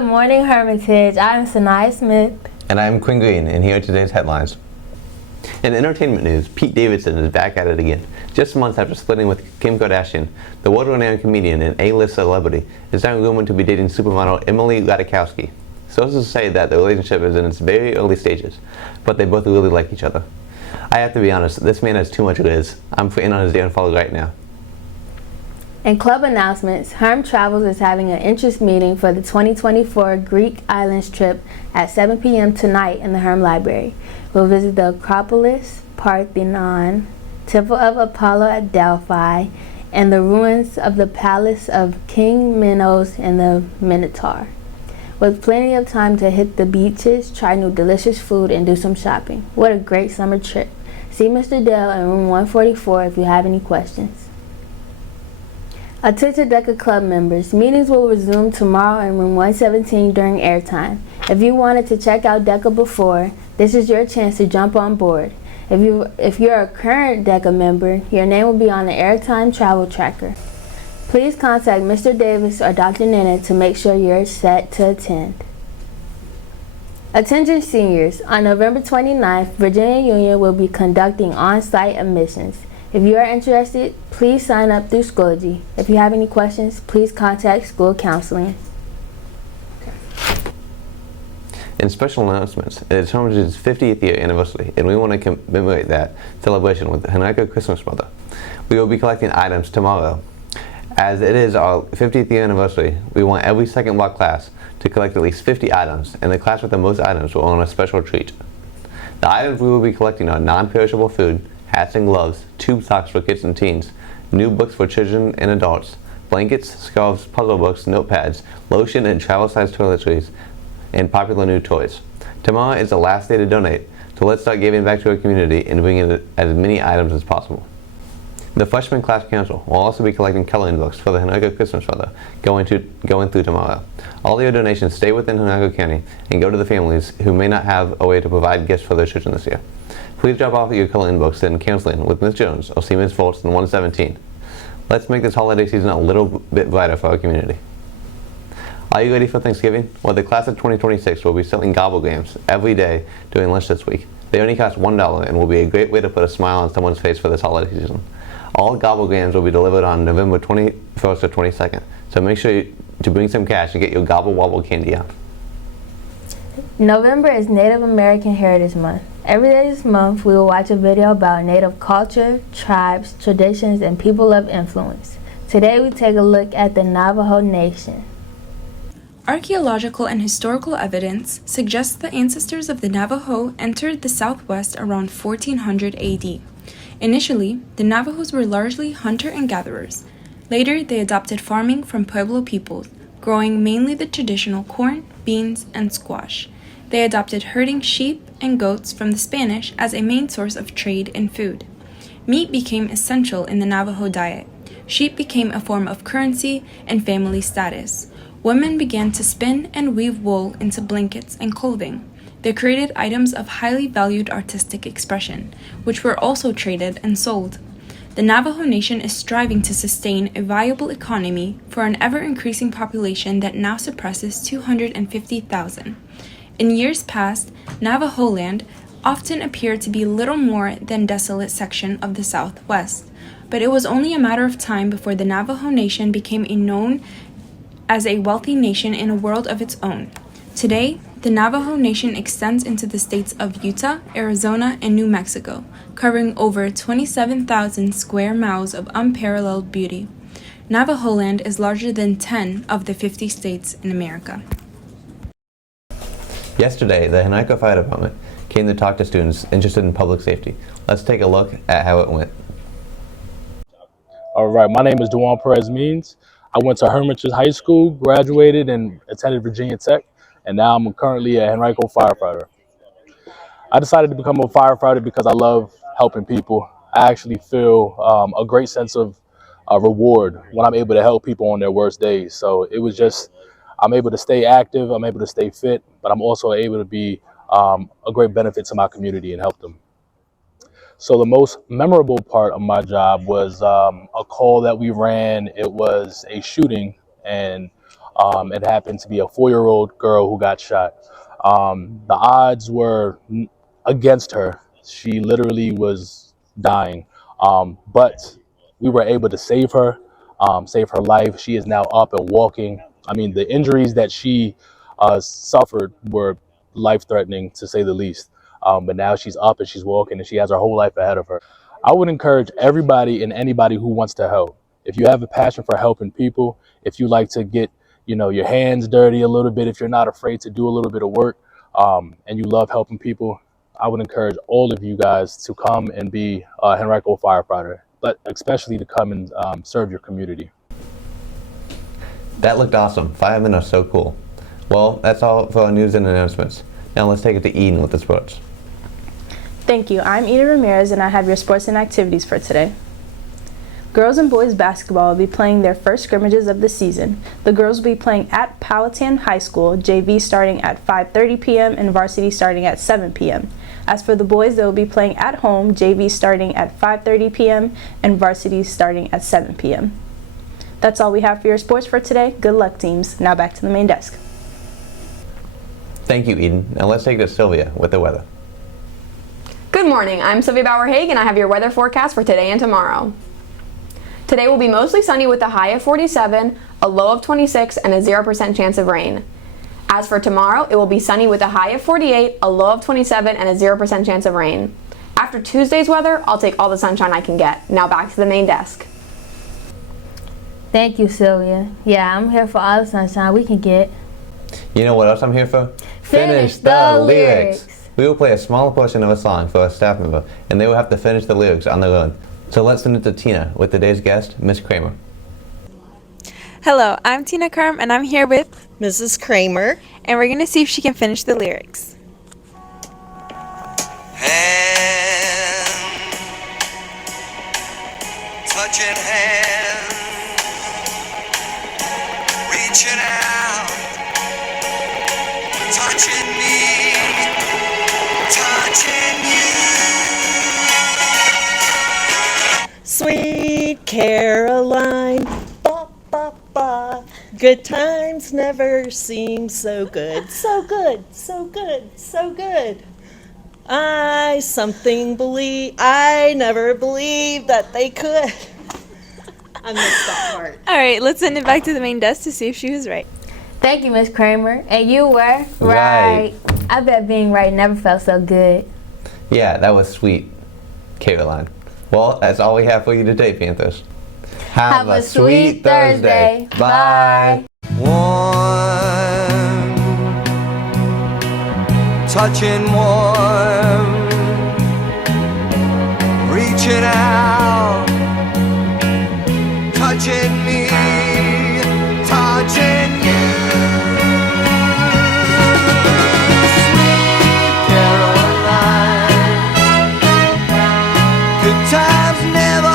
Good morning, Hermitage. I'm Sanaya Smith. And I'm Quinn Green, and here are today's headlines. In entertainment news, Pete Davidson is back at it again. Just months after splitting with Kim Kardashian, the world-renowned comedian and A-list celebrity is now rumored to be dating supermodel Emily Ratajkowski. Sources say that the relationship is in its very early stages, but they both really like each other. I have to be honest, this man has too much Liz. I'm in on his downfall right now. In club announcements, Herm Travels is having an interest meeting for the 2024 Greek Islands trip at 7 p.m. tonight in the Herm Library. We'll visit the Acropolis, Parthenon, Temple of Apollo at Delphi, and the ruins of the Palace of King Minos and the Minotaur. With plenty of time to hit the beaches, try new delicious food, and do some shopping. What a great summer trip. See Mr. Dale in room 144 if you have any questions. Attention DECA Club members, meetings will resume tomorrow in room 117 during airtime. If you wanted to check out DECA before, this is your chance to jump on board. If you're a current DECA member, your name will be on the airtime travel tracker. Please contact Mr. Davis or Dr. Nina to make sure you're set to attend. Attention seniors, on November 29th, Virginia Union will be conducting on-site admissions. If you are interested, please sign up through Schoology. If you have any questions, please contact school counseling. In special announcements, it is Hermitage's 50th year anniversary, and we want to commemorate that celebration with the Henrico Christmas Mother. We will be collecting items tomorrow. As it is our 50th year anniversary, we want every second block class to collect at least 50 items, and the class with the most items will earn a special treat. The items we will be collecting are non-perishable food, hats and gloves, tube socks for kids and teens, new books for children and adults, blankets, scarves, puzzle books, notepads, lotion and travel-sized toiletries, and popular new toys. Tomorrow is the last day to donate, so let's start giving back to our community and bring in as many items as possible. The Freshman Class Council will also be collecting coloring books for the Henrico Christmas Mother going through tomorrow. All your donations stay within Henrico County and go to the families who may not have a way to provide gifts for their children this year. Please drop off your coloring books in counseling with Ms. Jones or see Ms. Foltz in 117. Let's make this holiday season a little bit brighter for our community. Are you ready for Thanksgiving? Well, the class of 2026 will be selling gobblgrams every day during lunch this week. They only cost $1 and will be a great way to put a smile on someone's face for this holiday season. All gobblgrams will be delivered on November 21st or 22nd, so make sure to bring some cash and get your gobble wobble candy out. November is Native American Heritage Month. Every day this month, we will watch a video about Native culture, tribes, traditions, and people of influence. Today, we take a look at the Navajo Nation. Archaeological and historical evidence suggests the ancestors of the Navajo entered the Southwest around 1400 AD. Initially, the Navajos were largely hunter and gatherers. Later, they adopted farming from Pueblo peoples, growing mainly the traditional corn, beans, and squash. They adopted herding sheep and goats from the Spanish as a main source of trade and food. Meat became essential in the Navajo diet. Sheep became a form of currency and family status. Women began to spin and weave wool into blankets and clothing. They created items of highly valued artistic expression, which were also traded and sold. The Navajo Nation is striving to sustain a viable economy for an ever-increasing population that now surpasses 250,000. In years past, Navajo land often appeared to be little more than a desolate section of the Southwest, but it was only a matter of time before the Navajo Nation became known as a wealthy nation in a world of its own. Today, the Navajo Nation extends into the states of Utah, Arizona, and New Mexico, covering over 27,000 square miles of unparalleled beauty. Navajo land is larger than 10 of the 50 states in America. Yesterday, the Henrico Fire Department came to talk to students interested in public safety. Let's take a look at how it went. All right, my name is Dewan Perez Means. I went to Hermitage High School, graduated, and attended Virginia Tech, and now I'm currently a Henrico firefighter. I decided to become a firefighter because I love helping people. I actually feel a great sense of reward when I'm able to help people on their worst days. So it was just, I'm able to stay active, I'm able to stay fit, but I'm also able to be a great benefit to my community and help them. So the most memorable part of my job was a call that we ran. It was a shooting, and It happened to be a 4-year-old girl who got shot. The odds were against her. She literally was dying. But we were able to save her life. She is now up and walking. I mean, the injuries that she suffered were life-threatening, to say the least. But now she's up and she's walking, and she has her whole life ahead of her. I would encourage everybody and anybody who wants to help. If you have a passion for helping people, if you like to get, your hands dirty a little bit, if you're not afraid to do a little bit of work, and you love helping people, I would encourage all of you guys to come and be a Henrico firefighter, but especially to come and serve your community. That looked awesome. Firemen are so cool. Well, that's all for our news and announcements. Now let's take it to Eden with the sports. Thank you. I'm Eden Ramirez, and I have your sports and activities for today. Girls and boys basketball will be playing their first scrimmages of the season. The girls will be playing at Powhatan High School, JV starting at 5:30 p.m. and varsity starting at 7 p.m. As for the boys, they will be playing at home, JV starting at 5:30 p.m. and varsity starting at 7 p.m. That's all we have for your sports for today. Good luck, teams. Now back to the main desk. Thank you, Eden. Now let's take it to Sylvia with the weather. Good morning, I'm Sylvia Bauer-Haig and I have your weather forecast for today and tomorrow. Today will be mostly sunny with a high of 47, a low of 26, and a 0% chance of rain. As for tomorrow, it will be sunny with a high of 48, a low of 27, and a 0% chance of rain. After Tuesday's weather, I'll take all the sunshine I can get. Now back to the main desk. Thank you, Sylvia. Yeah, I'm here for all the sunshine we can get. You know what else I'm here for? Finish the lyrics. We will play a small portion of a song for a staff member, and they will have to finish the lyrics on their own. So let's send it to Tina with today's guest, Miss Kramer. Hello, I'm Tina Kerm, and I'm here with Mrs. Kramer. and we're going to see if she can finish the lyrics. Hand, touching hands, reaching out, touching me, touching you. Sweet Caroline. Ba, ba, ba. Good times never seem so good. So good, so good, so good. I never believed that they could. I missed that part. All right, let's send it back to the main desk to see if she was right. Thank you, Miss Kramer. And you were Right. I bet being right never felt so good. Yeah, that was sweet, Caroline. Well, that's all we have for you today, Panthers. Have a sweet Thursday. Bye. Warm, touching warm, reaching out, touching me, touching you. Sweet Caroline, good times never